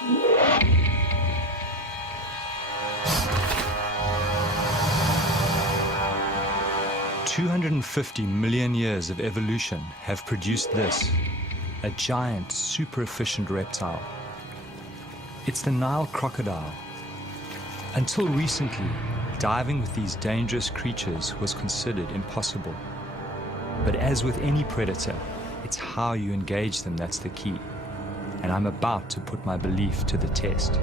"250 million years of evolution have produced this, a giant, super efficient reptile. It's the Nile crocodile. Until recently, diving with these dangerous creatures was considered impossible. But as with any predator, it's how you engage them that's the key. And I'm about to put my belief to the test.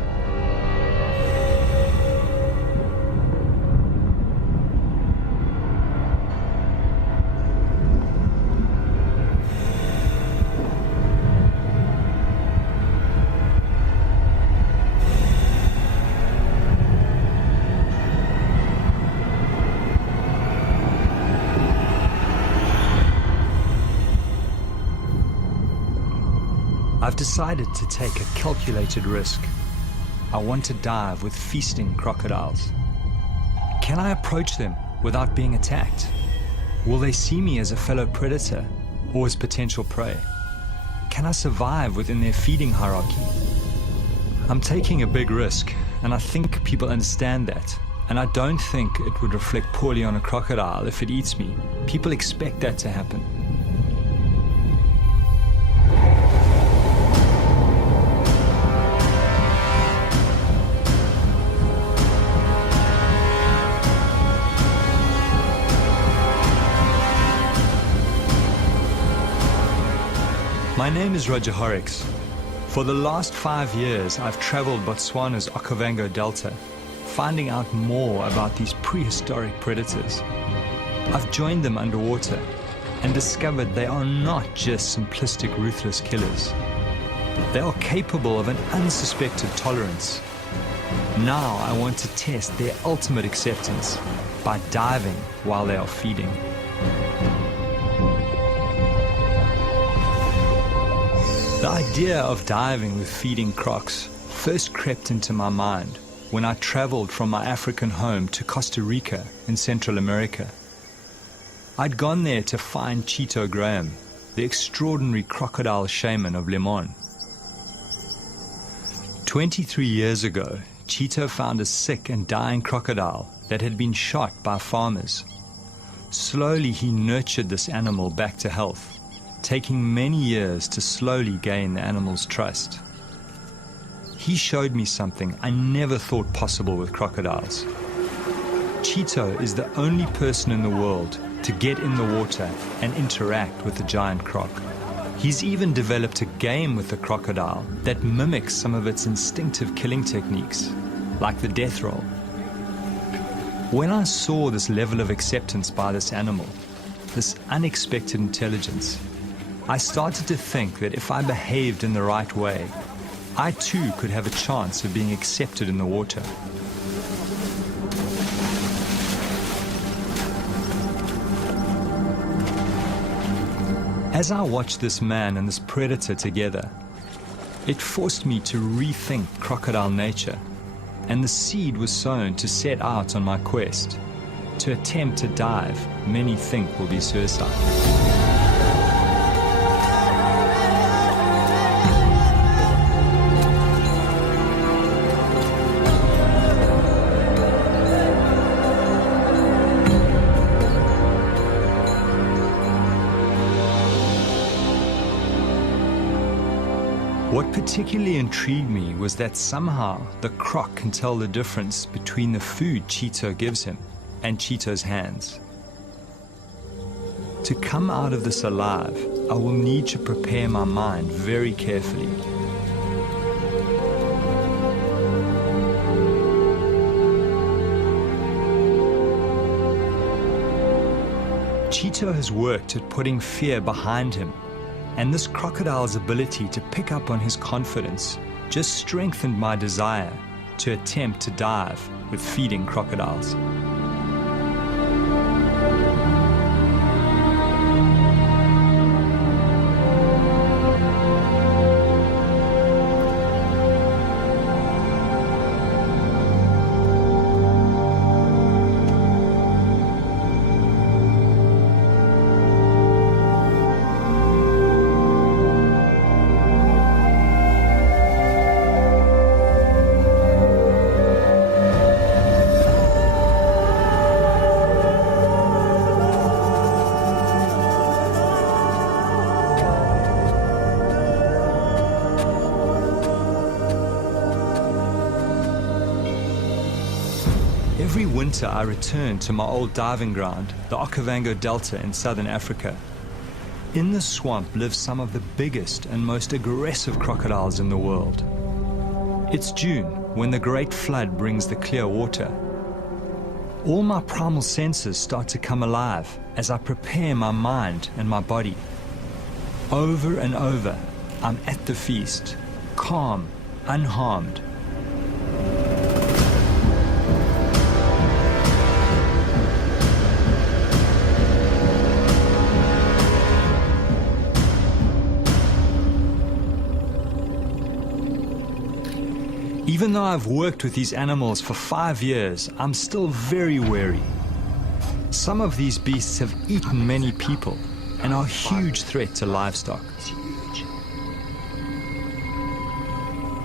I've decided to take a calculated risk. I want to dive with feasting crocodiles. Can I approach them without being attacked? Will they see me as a fellow predator or as potential prey? Can I survive within their feeding hierarchy? I'm taking a big risk, and I think people understand that. And I don't think it would reflect poorly on a crocodile if it eats me. People expect that to happen. My name is Roger Horrocks. For the last 5 years, I've traveled Botswana's Okavango Delta, finding out more about these prehistoric predators. I've joined them underwater and discovered they are not just simplistic, ruthless killers. They are capable of an unsuspected tolerance. Now I want to test their ultimate acceptance by diving while they are feeding. The idea of diving with feeding crocs first crept into my mind when I traveled from my African home to Costa Rica in Central America. I'd gone there to find Chito Graham, the extraordinary crocodile shaman of Limon. 23 years ago, Chito found a sick and dying crocodile that had been shot by farmers. Slowly he nurtured this animal back to health, taking many years to slowly gain the animal's trust. He showed me something I never thought possible with crocodiles. Chito is the only person in the world to get in the water and interact with the giant croc. He's even developed a game with the crocodile that mimics some of its instinctive killing techniques, like the death roll. When I saw this level of acceptance by this animal, this unexpected intelligence, I started to think that if I behaved in the right way, I too could have a chance of being accepted in the water. As I watched this man and this predator together, it forced me to rethink crocodile nature, and the seed was sown to set out on my quest. To attempt to dive, many think will be suicide. What particularly intrigued me was that somehow the croc can tell the difference between the food Chito gives him and Chito's hands. To come out of this alive, I will need to prepare my mind very carefully. Chito has worked at putting fear behind him, and this crocodile's ability to pick up on his confidence just strengthened my desire to attempt to dive with feeding crocodiles. Every winter I return to my old diving ground, the Okavango Delta in southern Africa. In the swamp live some of the biggest and most aggressive crocodiles in the world. It's June, when the great flood brings the clear water. All my primal senses start to come alive as I prepare my mind and my body. Over and over, I'm at the feast, calm, unharmed. Even though I've worked with these animals for 5 years, I'm still very wary. Some of these beasts have eaten many people and are a huge threat to livestock.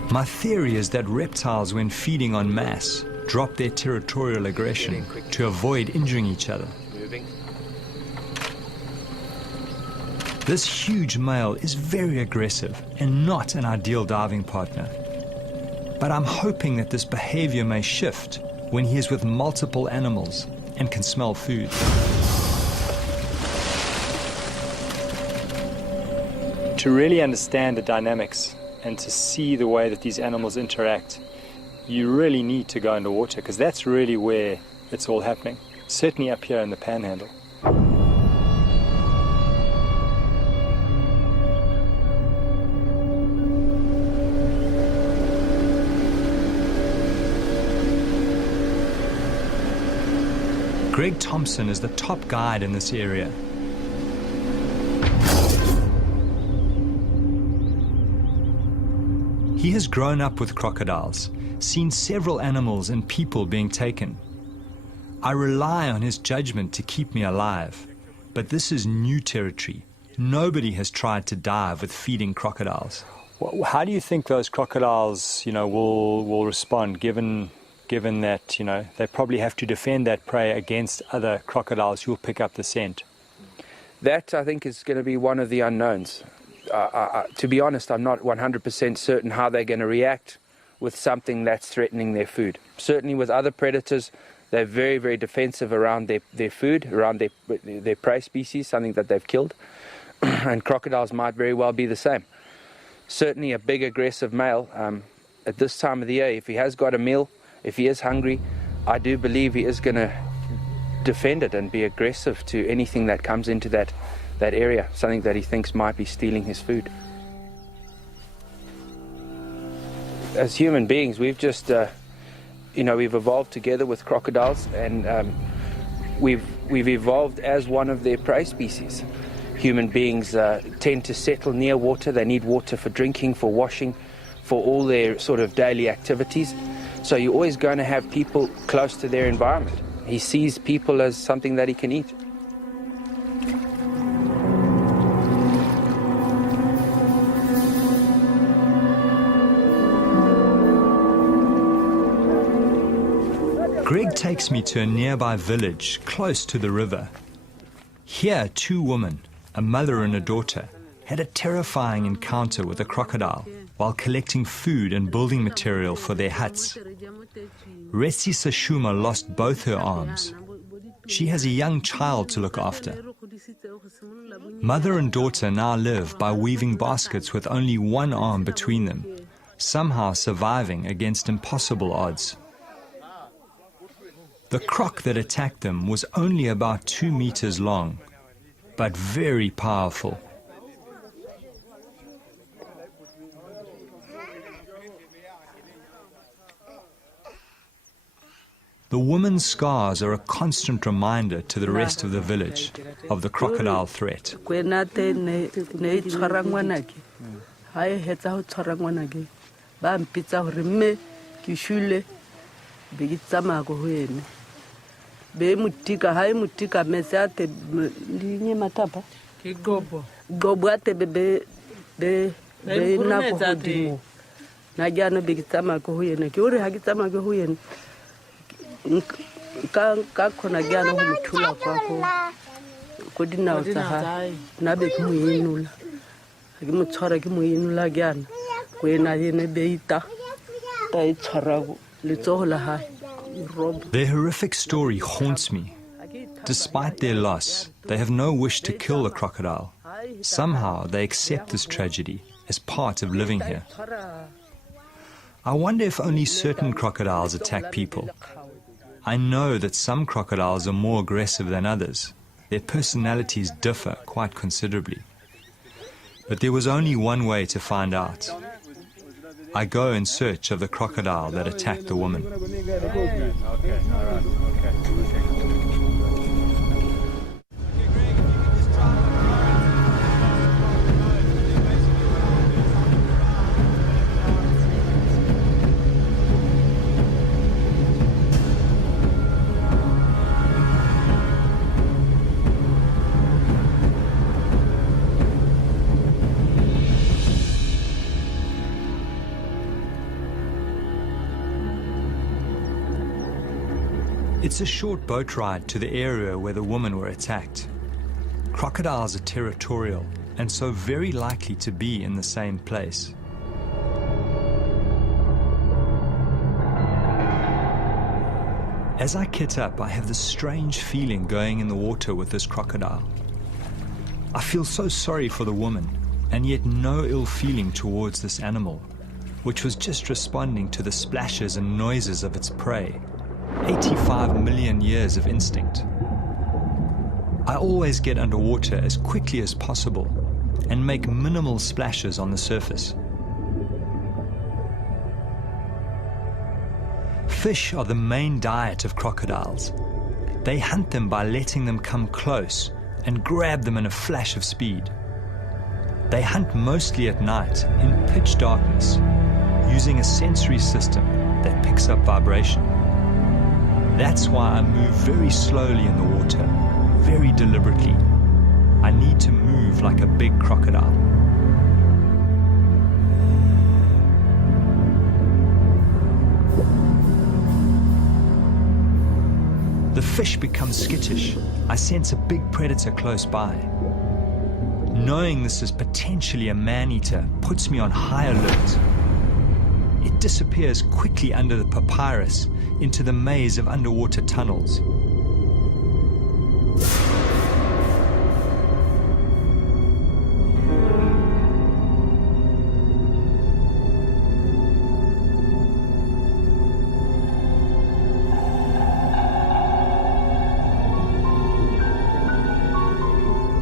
My theory is that reptiles, when feeding en masse, drop their territorial aggression to avoid injuring each other. This huge male is very aggressive and not an ideal diving partner. But I'm hoping that this behavior may shift when he is with multiple animals and can smell food. To really understand the dynamics and to see the way that these animals interact, you really need to go underwater, because that's really where it's all happening, certainly up here in the Panhandle. Greg Thompson is the top guide in this area. He has grown up with crocodiles, seen several animals and people being taken. I rely on his judgment to keep me alive, but this is new territory. Nobody has tried to dive with feeding crocodiles. How do you think those crocodiles, will respond given that, they probably have to defend that prey against other crocodiles who will pick up the scent? That, I think, is going to be one of the unknowns. To be honest, I'm not 100% certain how they're going to react with something that's threatening their food. Certainly with other predators, they're very, very defensive around their food, around their prey species, something that they've killed. And crocodiles might very well be the same. Certainly a big aggressive male, at this time of the year, if he has got a meal, if he is hungry, I do believe he is going to defend it and be aggressive to anything that comes into that area, something that he thinks might be stealing his food. As human beings, we've just, we've evolved together with crocodiles, and we've evolved as one of their prey species. Human beings tend to settle near water. They need water for drinking, for washing, for all their sort of daily activities. So you're always going to have people close to their environment. He sees people as something that he can eat. Greg takes me to a nearby village close to the river. Here, two women, a mother and a daughter, had a terrifying encounter with a crocodile while collecting food and building material for their huts. Resi Sashuma lost both her arms. She has a young child to look after. Mother and daughter now live by weaving baskets with only one arm between them, somehow surviving against impossible odds. The croc that attacked them was only about 2 meters long, but very powerful. The woman's scars are a constant reminder to the rest of the village of the crocodile threat. Their horrific story haunts me. Despite their loss, they have no wish to kill the crocodile. Somehow they accept this tragedy as part of living here. I wonder if only certain crocodiles attack people. I know that some crocodiles are more aggressive than others. Their personalities differ quite considerably. But there was only one way to find out. I go in search of the crocodile that attacked the woman. It's a short boat ride to the area where the women were attacked. Crocodiles are territorial and so very likely to be in the same place. As I kit up, I have this strange feeling going in the water with this crocodile. I feel so sorry for the woman, and yet no ill feeling towards this animal, which was just responding to the splashes and noises of its prey. 85 million years of instinct. I always get underwater as quickly as possible and make minimal splashes on the surface. Fish are the main diet of crocodiles. They hunt them by letting them come close and grab them in a flash of speed. They hunt mostly at night in pitch darkness, using a sensory system that picks up vibration. That's why I move very slowly in the water, very deliberately. I need to move like a big crocodile. The fish become skittish. I sense a big predator close by. Knowing this is potentially a man-eater puts me on high alert. It disappears quickly under the papyrus into the maze of underwater tunnels.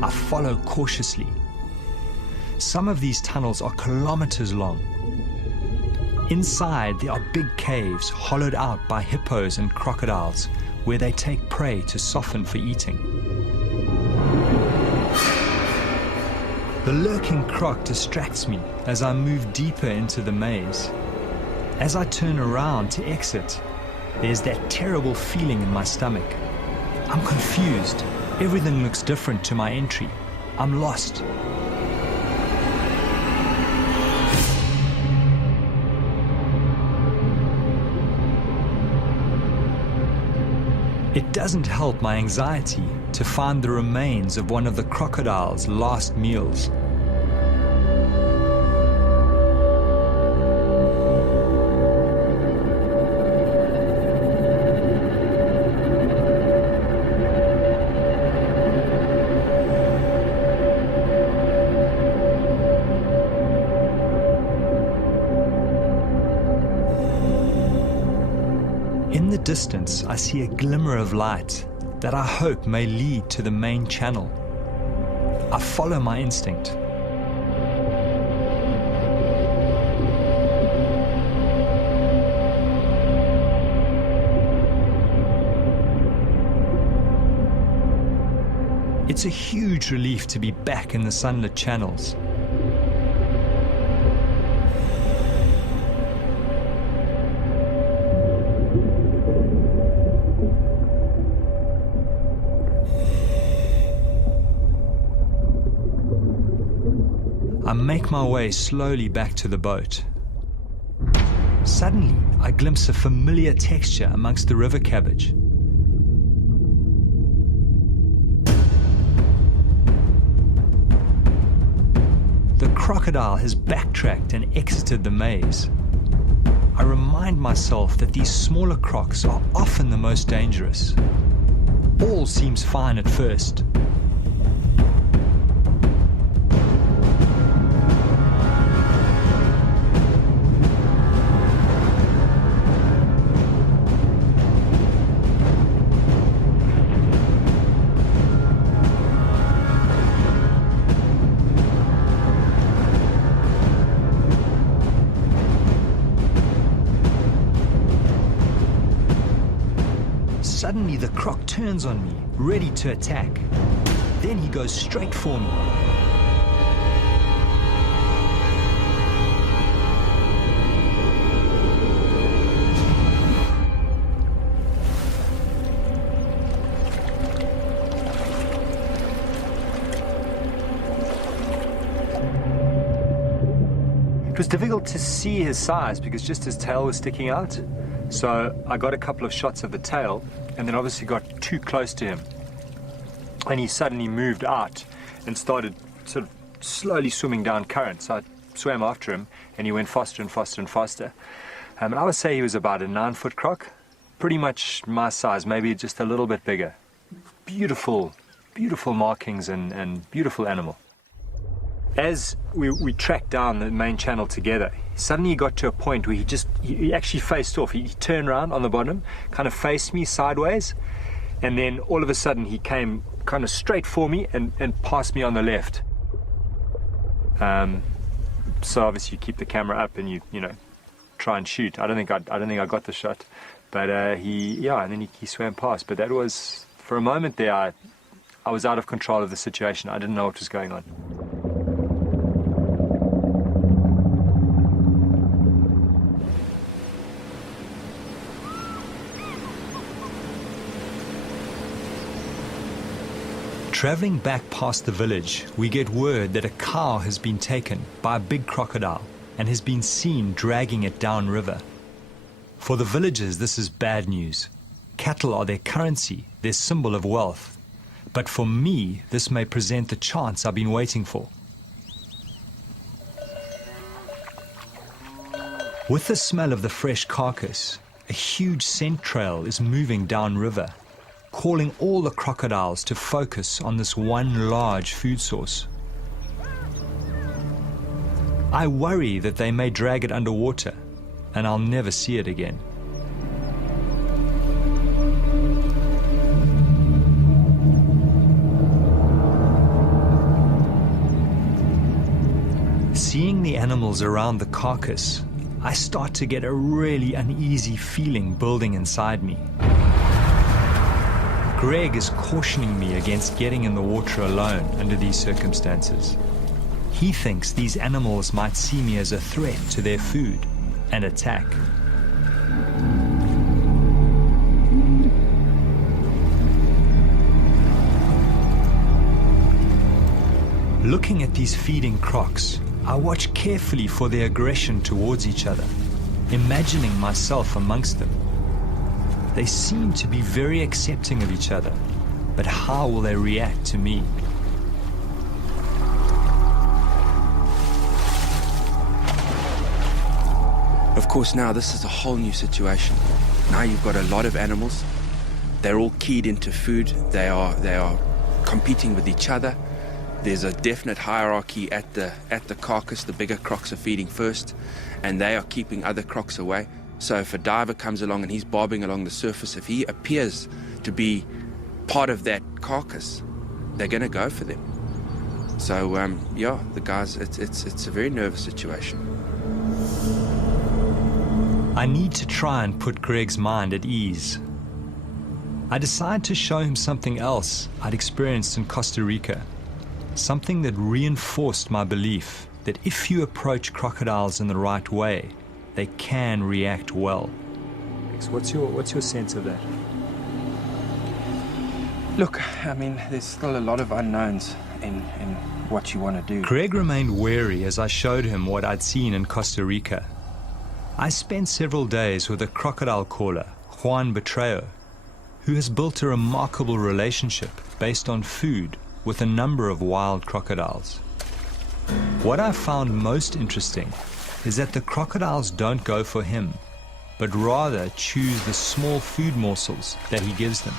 I follow cautiously. Some of these tunnels are kilometers long. Inside, there are big caves hollowed out by hippos and crocodiles where they take prey to soften for eating. The lurking croc distracts me as I move deeper into the maze. As I turn around to exit, there's that terrible feeling in my stomach. I'm confused. Everything looks different to my entry. I'm lost. It doesn't help my anxiety to find the remains of one of the crocodile's last meals. In the distance, I see a glimmer of light that I hope may lead to the main channel. I follow my instinct. It's a huge relief to be back in the sunlit channels. I make my way slowly back to the boat. Suddenly, I glimpse a familiar texture amongst the river cabbage. The crocodile has backtracked and exited the maze. I remind myself that these smaller crocs are often the most dangerous. All seems fine at first. Suddenly the croc turns on me, ready to attack. Then he goes straight for me. It was difficult to see his size because just his tail was sticking out. So I got a couple of shots of the tail and then obviously got too close to him. And he suddenly moved out and started sort of slowly swimming down current. So I swam after him and he went faster and faster and faster. And I would say he was about a 9-foot croc, pretty much my size, maybe just a little bit bigger. Beautiful, beautiful markings and beautiful animal. As we tracked down the main channel together, suddenly he got to a point where he actually faced off. He turned around on the bottom, kind of faced me sideways, and then all of a sudden he came kind of straight for me and passed me on the left. So obviously you keep the camera up and you try and shoot. I don't think I got the shot, but and then he swam past. But that was, for a moment there, I was out of control of the situation. I didn't know what was going on. Traveling back past the village, we get word that a cow has been taken by a big crocodile and has been seen dragging it downriver. For the villagers, this is bad news. Cattle are their currency, their symbol of wealth. But for me, this may present the chance I've been waiting for. With the smell of the fresh carcass, a huge scent trail is moving downriver, calling all the crocodiles to focus on this one large food source. I worry that they may drag it underwater, and I'll never see it again. Seeing the animals around the carcass, I start to get a really uneasy feeling building inside me. Greg is cautioning me against getting in the water alone under these circumstances. He thinks these animals might see me as a threat to their food and attack. Looking at these feeding crocs, I watch carefully for their aggression towards each other, imagining myself amongst them. They seem to be very accepting of each other, but how will they react to me? Of course, now this is a whole new situation. Now you've got a lot of animals. They're all keyed into food. They are competing with each other. There's a definite hierarchy at the carcass. The bigger crocs are feeding first, and they are keeping other crocs away. So if a diver comes along and he's bobbing along the surface, if he appears to be part of that carcass, they're going to go for them. So the guys, it's a very nervous situation. I need to try and put Greg's mind at ease. I decide to show him something else I'd experienced in Costa Rica, something that reinforced my belief that if you approach crocodiles in the right way, they can react well. What's your sense of that? Look, I mean, there's still a lot of unknowns in what you want to do. Greg remained wary as I showed him what I'd seen in Costa Rica. I spent several days with a crocodile caller, Juan Betreo, who has built a remarkable relationship based on food with a number of wild crocodiles. What I found most interesting is that the crocodiles don't go for him, but rather chews the small food morsels that he gives them.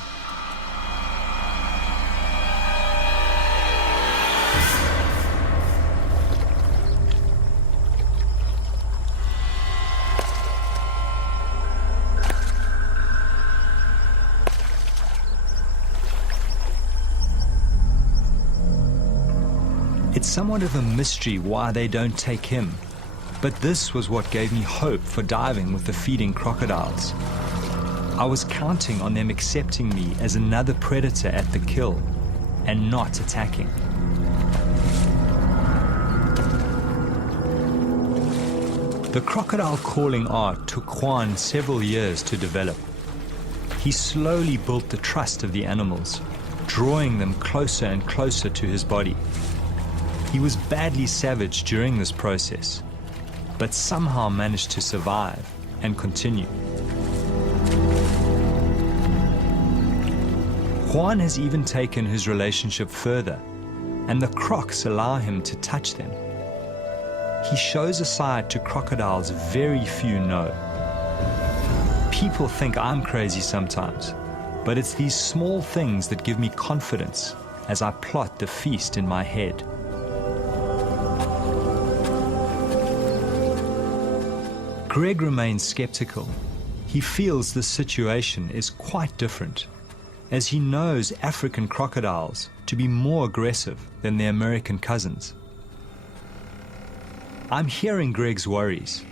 It's somewhat of a mystery why they don't take him, but this was what gave me hope for diving with the feeding crocodiles. I was counting on them accepting me as another predator at the kill and not attacking. The crocodile calling art took Juan several years to develop. He slowly built the trust of the animals, drawing them closer and closer to his body. He was badly savaged during this process, but somehow managed to survive and continue. Juan has even taken his relationship further, and the crocs allow him to touch them. He shows a side to crocodiles very few know. People think I'm crazy sometimes, but it's these small things that give me confidence as I plot the feast in my head. Greg remains skeptical. He feels the situation is quite different, as he knows African crocodiles to be more aggressive than their American cousins. I'm hearing Greg's worries.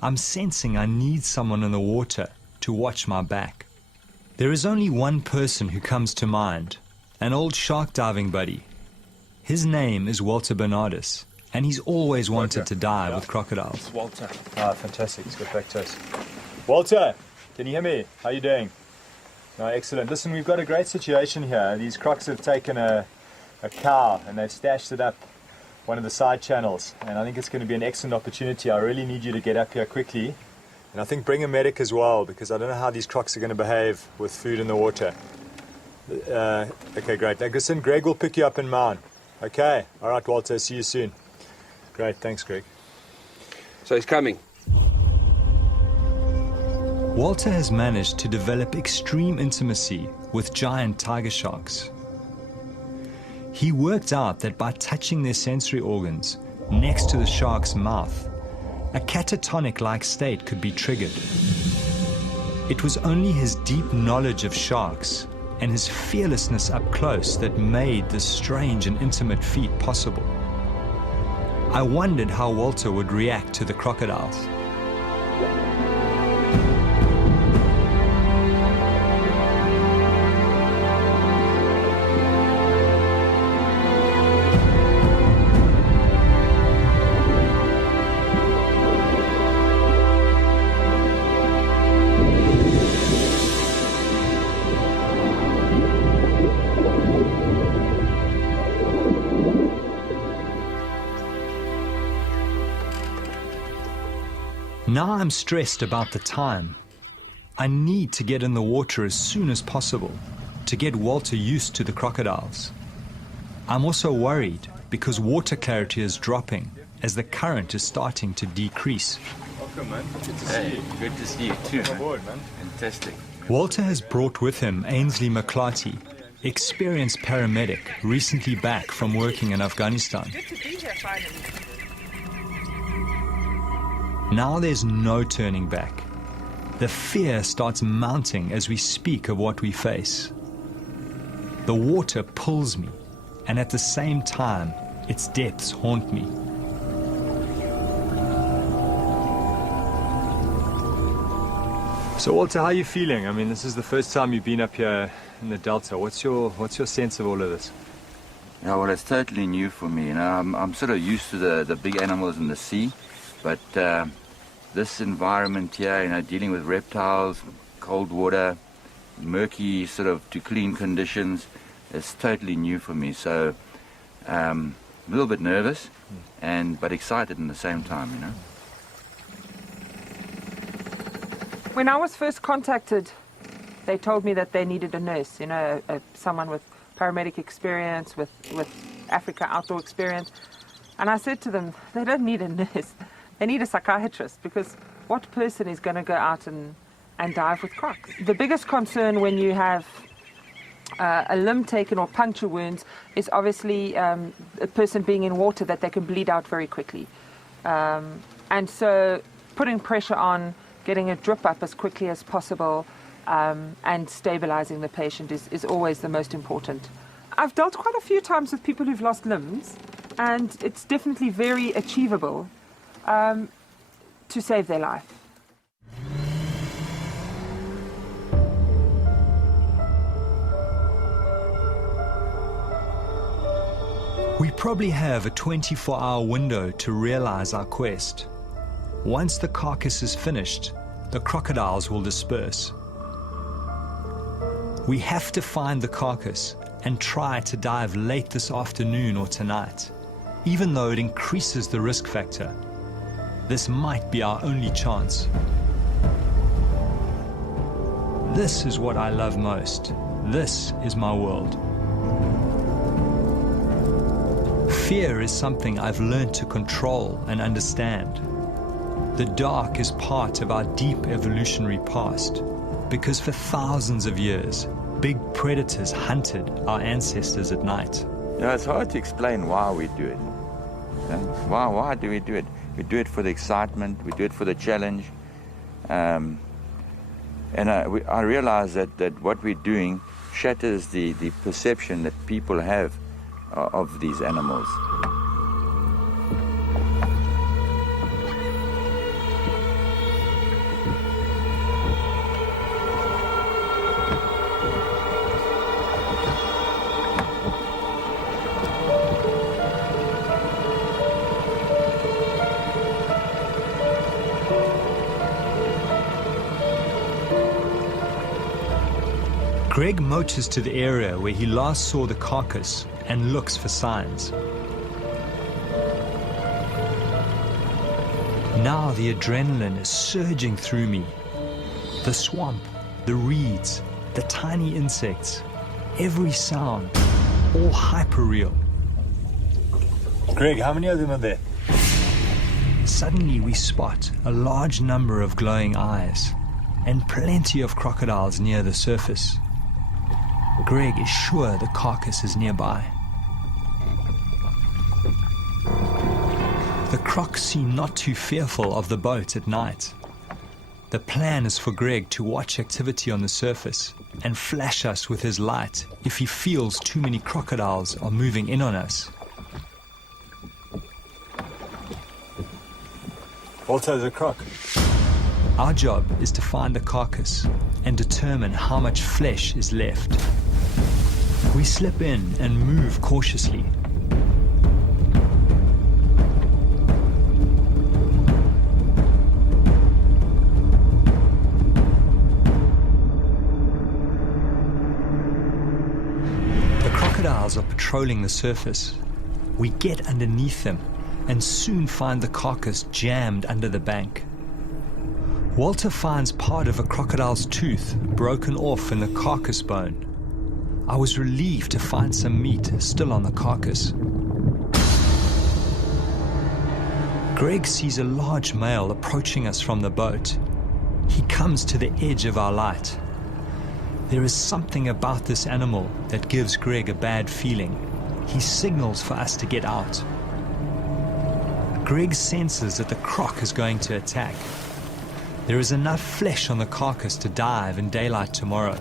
I'm sensing I need someone in the water to watch my back. There is only one person who comes to mind, an old shark diving buddy. His name is Walter Bernardus, and he's always wanted to dive with crocodiles. Walter. Ah, fantastic. Let's get back to us. Walter, can you hear me? How are you doing? No, excellent. Listen, we've got a great situation here. These crocs have taken a cow and they've stashed it up one of the side channels, and I think it's going to be an excellent opportunity. I really need you to get up here quickly, and I think bring a medic as well, because I don't know how these crocs are going to behave with food in the water. Okay, great. Listen, Greg will pick you up in mine. Okay. All right, Walter. See you soon. Great. Thanks, Greg. So he's coming. Walter has managed to develop extreme intimacy with giant tiger sharks. He worked out that by touching their sensory organs next to the shark's mouth, a catatonic-like state could be triggered. It was only his deep knowledge of sharks and his fearlessness up close that made this strange and intimate feat possible. I wondered how Walter would react to the crocodiles. Now I'm stressed about the time. I need to get in the water as soon as possible to get Walter used to the crocodiles. I'm also worried because water clarity is dropping as the current is starting to decrease. Welcome, man. Good to see you. Good to see you too. Come aboard, man. Fantastic. Walter has brought with him Ainsley McClarty, experienced paramedic, recently back from working in Afghanistan. Good to be here finally. Now there's no turning back. The fear starts mounting as we speak of what we face. The water pulls me, and at the same time, its depths haunt me. So Walter, how are you feeling? I mean, this is the first time you've been up here in the Delta. What's your sense of all of this? Yeah, well, it's totally new for me. You know, I'm sort of used to the big animals in the sea, but this environment here, you know, dealing with reptiles, cold water, murky sort of to clean conditions, is totally new for me. So a little bit nervous, but excited in the same time, you know. When I was first contacted, they told me that they needed a nurse, you know, someone with paramedic experience, with Africa outdoor experience. And I said to them, they don't need a nurse, they need a psychiatrist, because what person is going to go out and dive with crocs? The biggest concern when you have a limb taken or puncture wounds is obviously a person being in water, that they can bleed out very quickly. And so putting pressure on, getting a drip up as quickly as possible, and stabilizing the patient is always the most important. I've dealt quite a few times with people who've lost limbs, and it's definitely very achievable to save their life. We probably have a 24-hour window to realize our quest. Once the carcass is finished, the crocodiles will disperse. We have to find the carcass and try to dive late this afternoon or tonight, even though it increases the risk factor. This might be our only chance. This is what I love most. This is my world. Fear is something I've learned to control and understand. The dark is part of our deep evolutionary past, because for thousands of years, big predators hunted our ancestors at night. You know, it's hard to explain why we do it. Okay? Why do we do it? We do it for the excitement, we do it for the challenge. And I realize that what we're doing shatters the perception that people have of these animals. Greg motors to the area where he last saw the carcass and looks for signs. Now the adrenaline is surging through me. The swamp, the reeds, the tiny insects, every sound, all hyper-real. Greg, how many of them are there? Suddenly we spot a large number of glowing eyes and plenty of crocodiles near the surface. Greg is sure the carcass is nearby. The crocs seem not too fearful of the boat at night. The plan is for Greg to watch activity on the surface and flash us with his light if he feels too many crocodiles are moving in on us. Walter's a croc. Our job is to find the carcass and determine how much flesh is left. We slip in and move cautiously. The crocodiles are patrolling the surface. We get underneath them and soon find the carcass jammed under the bank. Walter finds part of a crocodile's tooth broken off in the carcass bone. I was relieved to find some meat still on the carcass. Greg sees a large male approaching us from the boat. He comes to the edge of our light. There is something about this animal that gives Greg a bad feeling. He signals for us to get out. Greg senses that the croc is going to attack. There is enough flesh on the carcass to dive in daylight tomorrow.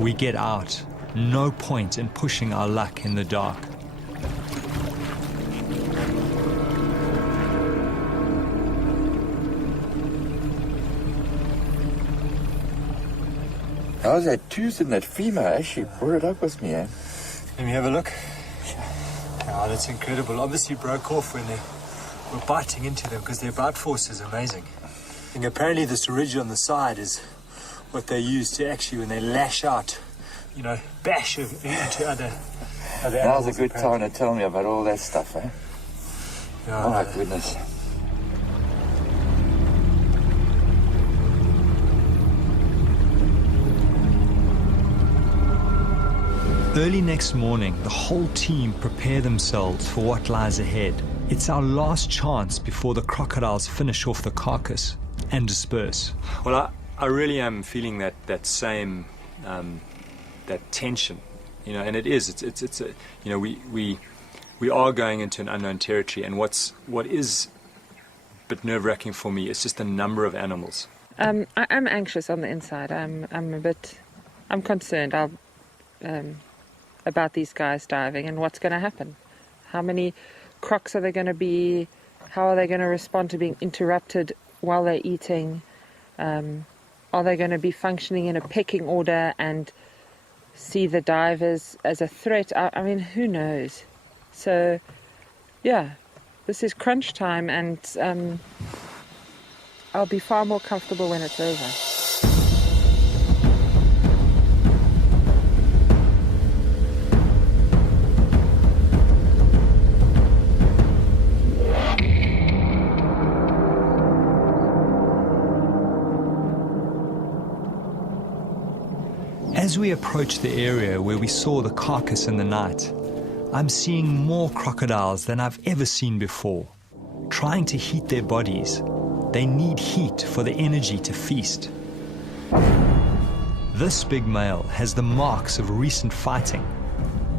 We get out. No point in pushing our luck in the dark. How's that tooth in that femur? Actually brought it up with me, eh? Let me have a look. Oh, that's incredible. Obviously broke off when they were biting into them because their bite force is amazing. And apparently this ridge on the side is what they use to actually, when they lash out, you know, bash into other Now's animals. a good time to tell me about all that stuff, eh? Yeah, Oh my goodness. Early next morning, the whole team prepare themselves for what lies ahead. It's our last chance before the crocodiles finish off the carcass and disperse. Well, I really am feeling that same that tension, and it is. It's a, we are going into an unknown territory, and what is a bit nerve-wracking for me is just the number of animals. I'm anxious on the inside. I'm concerned about these guys diving and what's going to happen. How many crocs are there going to be? How are they going to respond to being interrupted while they're eating? Are they going to be functioning in a pecking order and see the divers as a threat? I mean, who knows? So, yeah, this is crunch time, and I'll be far more comfortable when it's over. As we approach the area where we saw the carcass in the night, I'm seeing more crocodiles than I've ever seen before. Trying to heat their bodies, they need heat for the energy to feast. This big male has the marks of recent fighting.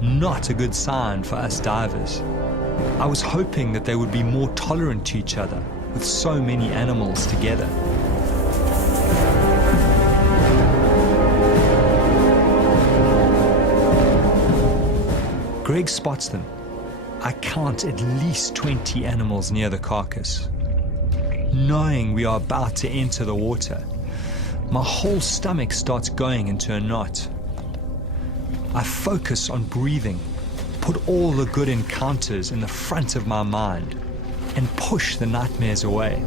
Not a good sign for us divers. I was hoping that they would be more tolerant to each other with so many animals together. Greg spots them. I count at least 20 animals near the carcass. Knowing we are about to enter the water, my whole stomach starts going into a knot. I focus on breathing, put all the good encounters in the front of my mind, and push the nightmares away.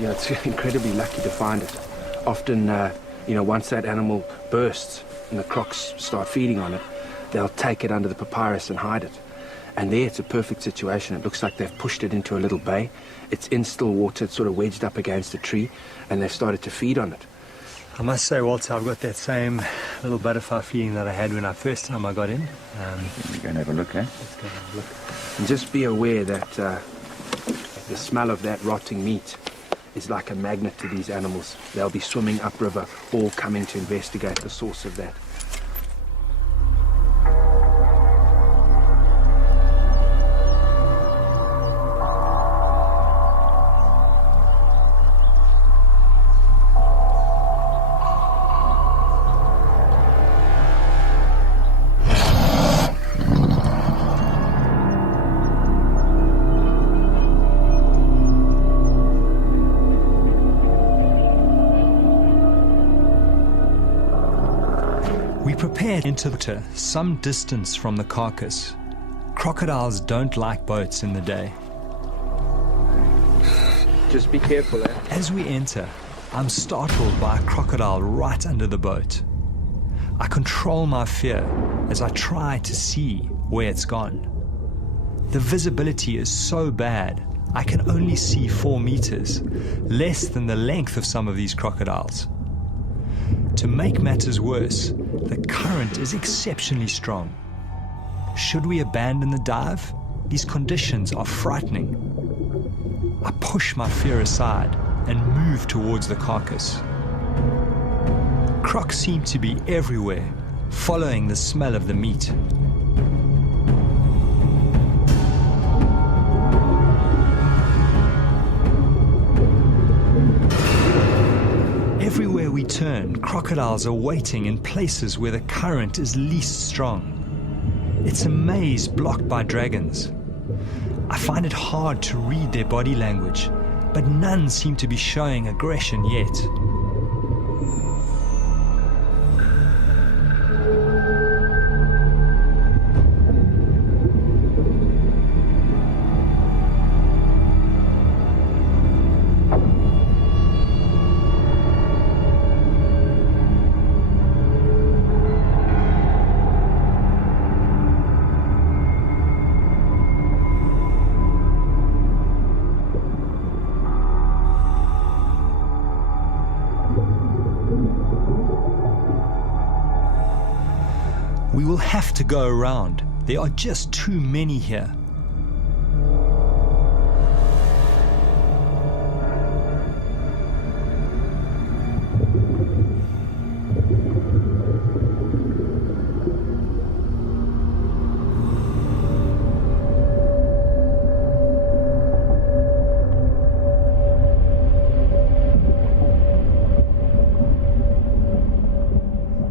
It's incredibly lucky to find it. Often, once that animal bursts and the crocs start feeding on it, they'll take it under the papyrus and hide it. And there it's a perfect situation. It looks like they've pushed it into a little bay. It's in still water, it's sort of wedged up against a tree, and they've started to feed on it. I must say, Walter, I've got that same little butterfly feeling that I had when first time I got in. We're going to have a look, eh? Let's go have a look. And just be aware that the smell of that rotting meat is like a magnet to these animals. They'll be swimming upriver, all coming to investigate the source of that. Prepared into the water some distance from the carcass. Crocodiles don't like boats in the day. Just be careful, eh? As we enter, I'm startled by a crocodile right under the boat. I control my fear as I try to see where it's gone. The visibility is so bad, I can only see 4 meters, less than the length of some of these crocodiles. To make matters worse, the current is exceptionally strong. Should we abandon the dive? These conditions are frightening. I push my fear aside and move towards the carcass. Crocs seem to be everywhere, following the smell of the meat. Everywhere we turn, crocodiles are waiting in places where the current is least strong. It's a maze blocked by dragons. I find it hard to read their body language, but none seem to be showing aggression yet. We will have to go around. There are just too many here.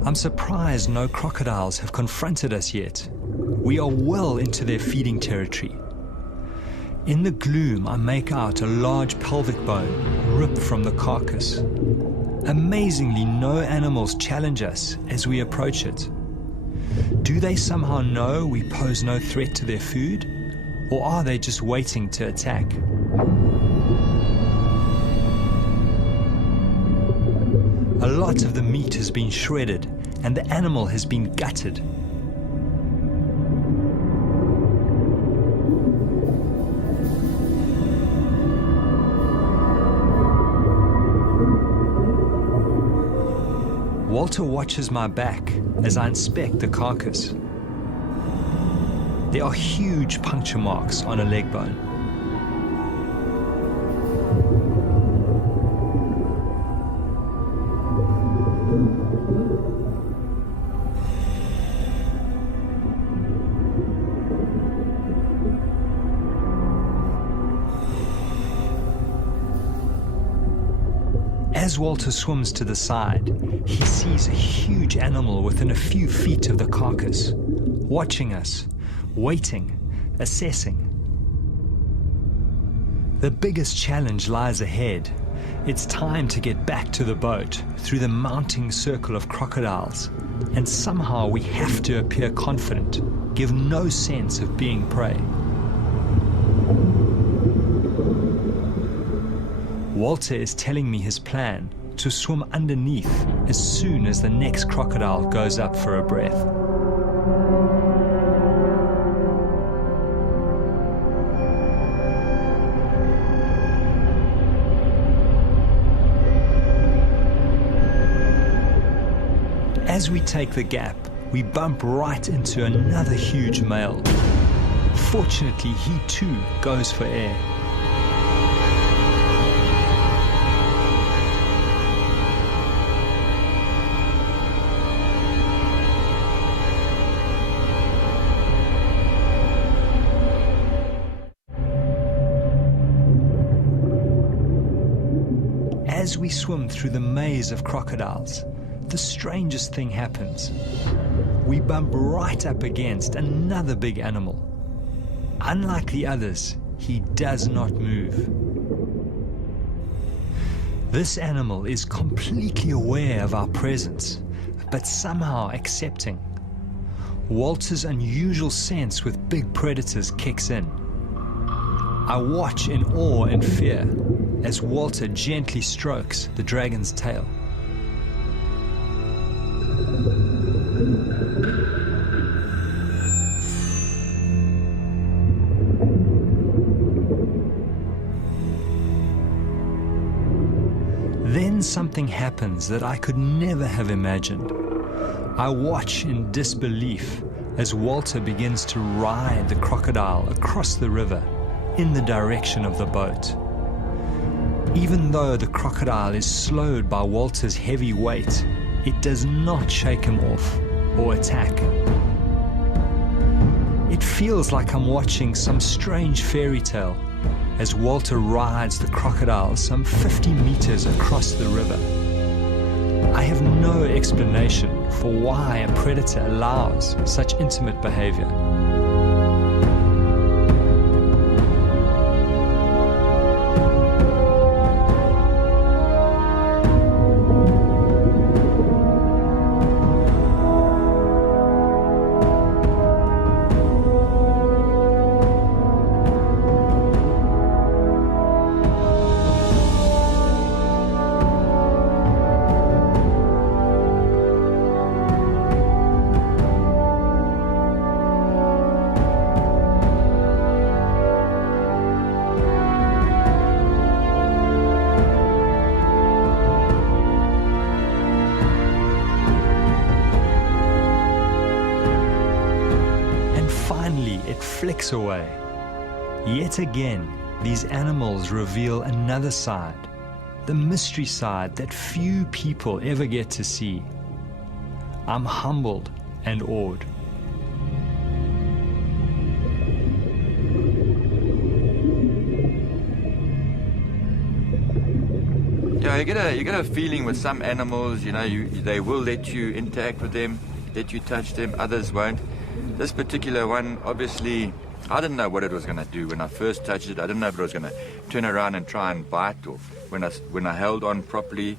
I'm surprised no crocodiles have confronted us yet. We are well into their feeding territory. In the gloom, I make out a large pelvic bone ripped from the carcass. Amazingly, no animals challenge us as we approach it. Do they somehow know we pose no threat to their food? Or are they just waiting to attack? A lot of the meat has been shredded and the animal has been gutted. Walter watches my back as I inspect the carcass. There are huge puncture marks on a leg bone. As Walter swims to the side, he sees a huge animal within a few feet of the carcass, watching us, waiting, assessing. The biggest challenge lies ahead. It's time to get back to the boat through the mounting circle of crocodiles, and somehow we have to appear confident, give no sense of being prey. Walter is telling me his plan to swim underneath as soon as the next crocodile goes up for a breath. As we take the gap, we bump right into another huge male. Fortunately, he too goes for air. As we swim through the maze of crocodiles, the strangest thing happens. We bump right up against another big animal. Unlike the others, he does not move. This animal is completely aware of our presence, but somehow accepting. Walter's unusual sense with big predators kicks in. I watch in awe and fear as Walter gently strokes the dragon's tail. Then something happens that I could never have imagined. I watch in disbelief as Walter begins to ride the crocodile across the river in the direction of the boat. Even though the crocodile is slowed by Walter's heavy weight, it does not shake him off or attack. It feels like I'm watching some strange fairy tale as Walter rides the crocodile some 50 meters across the river. I have no explanation for why a predator allows such intimate behavior. flicks away. Yet again, these animals reveal another side, the mystery side that few people ever get to see. I'm humbled and awed. Yeah, you get a feeling with some animals, you know, they will let you interact with them, let you touch them, others won't. This particular one, obviously, I didn't know what it was going to do. When I first touched it, I didn't know if it was going to turn around and try and bite, or when I held on properly,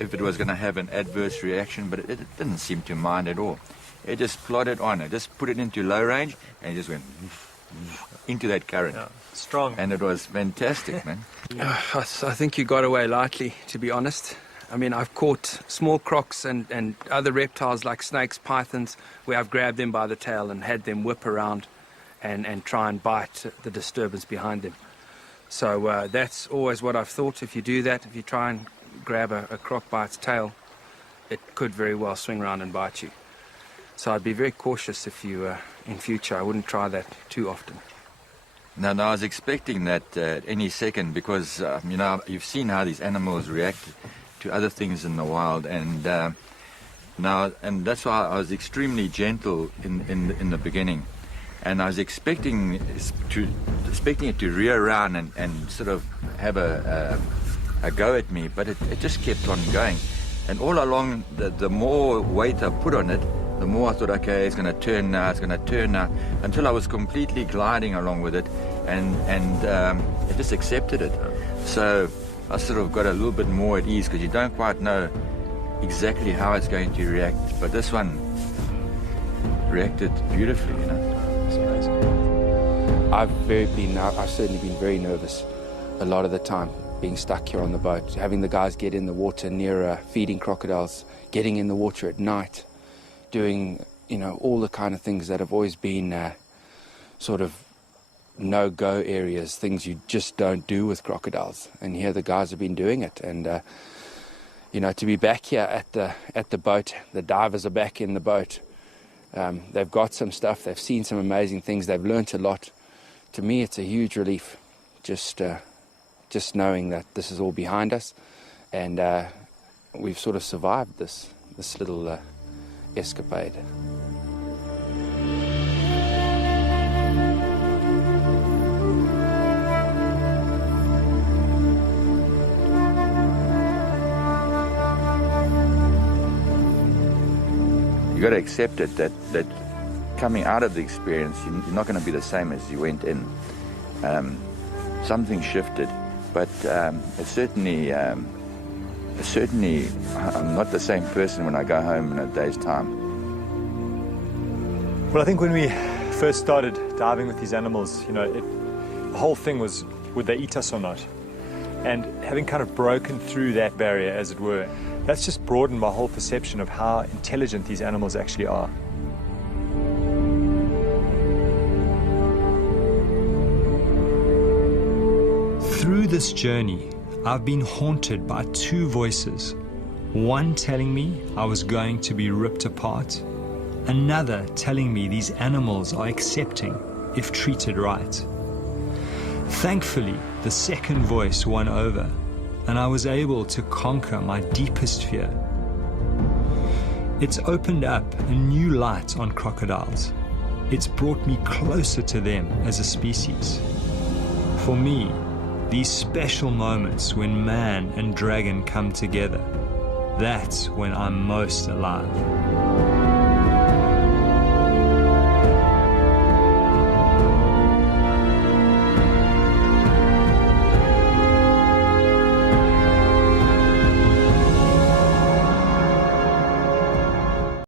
if it was going to have an adverse reaction, but it didn't seem to mind at all. It just plodded on. It just put it into low range, and it just went into that current. Yeah, strong. And it was fantastic, man. I think you got away lightly, to be honest. I mean, I've caught small crocs and other reptiles like snakes, pythons, where I've grabbed them by the tail and had them whip around and try and bite the disturbance behind them. So that's always what I've thought. If you do that, if you try and grab a croc by its tail, it could very well swing around and bite you. So I'd be very cautious if you, in future, I wouldn't try that too often. No, I was expecting that any second, because, you know, you've seen how these animals react to other things in the wild, and that's why I was extremely gentle in the beginning, and I was expecting it to rear around and sort of have a go at me, but it just kept on going, and all along the more weight I put on it, the more I thought, okay, it's going to turn now, until I was completely gliding along with it, and it just accepted it. So I sort of got a little bit more at ease, because you don't quite know exactly how it's going to react. But this one reacted beautifully, you know. It's amazing. I've certainly been very nervous a lot of the time, being stuck here on the boat, having the guys get in the water near feeding crocodiles, getting in the water at night, doing, you know, all the kind of things that have always been sort of no-go areas, things you just don't do with crocodiles. And here the guys have been doing it, and you know, to be back here at the boat, the divers are back in the boat. They've got some stuff, they've seen some amazing things, they've learnt a lot. To me, it's a huge relief, just knowing that this is all behind us, and we've sort of survived this little escapade. You got to accept it that coming out of the experience, you're not going to be the same as you went in. Something shifted, but it certainly I'm not the same person when I go home in a day's time. Well, I think when we first started diving with these animals, you know, the whole thing was, would they eat us or not? And having kind of broken through that barrier, as it were, that's just broadened my whole perception of how intelligent these animals actually are. Through this journey, I've been haunted by two voices. One telling me I was going to be ripped apart, another telling me these animals are accepting if treated right. Thankfully, the second voice won over, and I was able to conquer my deepest fear. It's opened up a new light on crocodiles. It's brought me closer to them as a species. For me, these special moments when man and dragon come together, that's when I'm most alive.